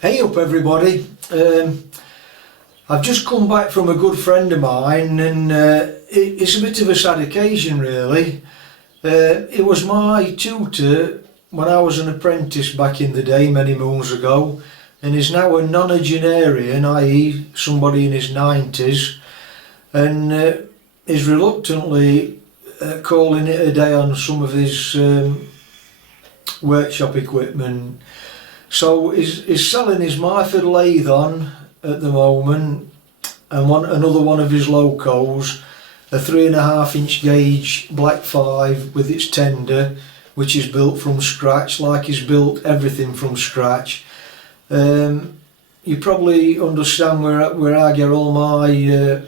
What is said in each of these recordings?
Hey up everybody, I've just come back from a good friend of mine and it's a bit of a sad occasion really. It was my tutor when I was an apprentice back in the day many moons ago, and is now a nonagenarian, i.e. somebody in his 90s, and is reluctantly calling it a day on some of his workshop equipment. So he's selling his Myford lathe on at the moment, and another one of his locos, a 3.5 inch gauge black 5 with its tender, which is built from scratch, like he's built everything from scratch. You probably understand where I get all my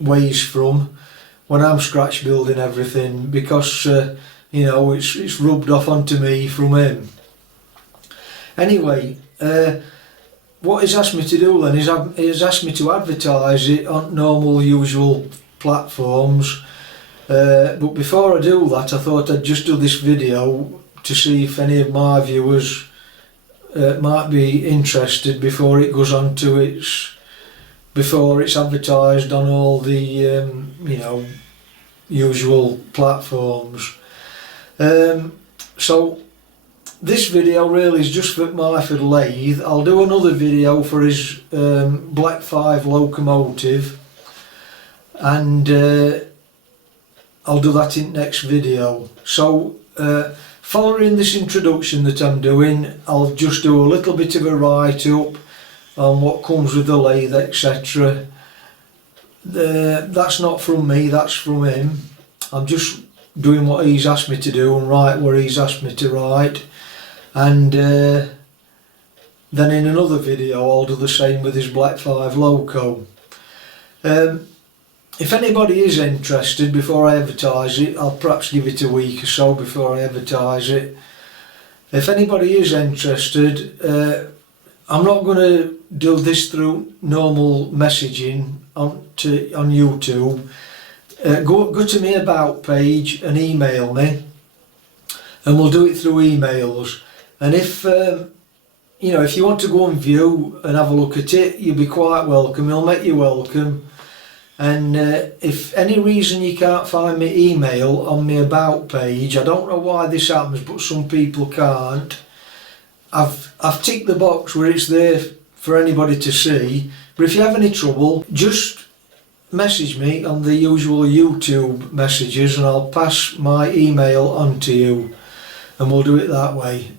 ways from when I'm scratch building everything, because you know, it's rubbed off onto me from him. Anyway, what he's asked me to do then is he's asked me to advertise it on normal usual platforms, but before I do that I thought I'd just do this video to see if any of my viewers might be interested before it goes on to before it's advertised on all the you know, usual platforms. So this video really is just for Myford lathe. I'll do another video for his black 5 locomotive, and I'll do that in next video. So following this introduction that I'm doing, I'll just do a little bit of a write-up on what comes with the lathe, etc. That's not from me, that's from him. I'm just doing what he's asked me to do and write where he's asked me to write. And then in another video I'll do the same with his black 5 loco. If anybody is interested, before I advertise it, I'll perhaps give it a week or so before I advertise it. If anybody is interested, I'm not going to do this through normal messaging on YouTube. Go to my about page and email me, and we'll do it through emails. And if you know, if you want to go and view and have a look at it, you'll be quite welcome. He'll make you welcome. And if any reason you can't find my email on my about page, I don't know why this happens, but some people can't. I've ticked the box where it's there for anybody to see. But if you have any trouble, just message me on the usual YouTube messages, and I'll pass my email on to you, and we'll do it that way.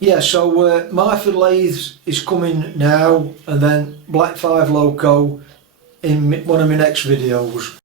Yeah, so Myford lathe is coming now, and then black 5 loco in one of my next videos.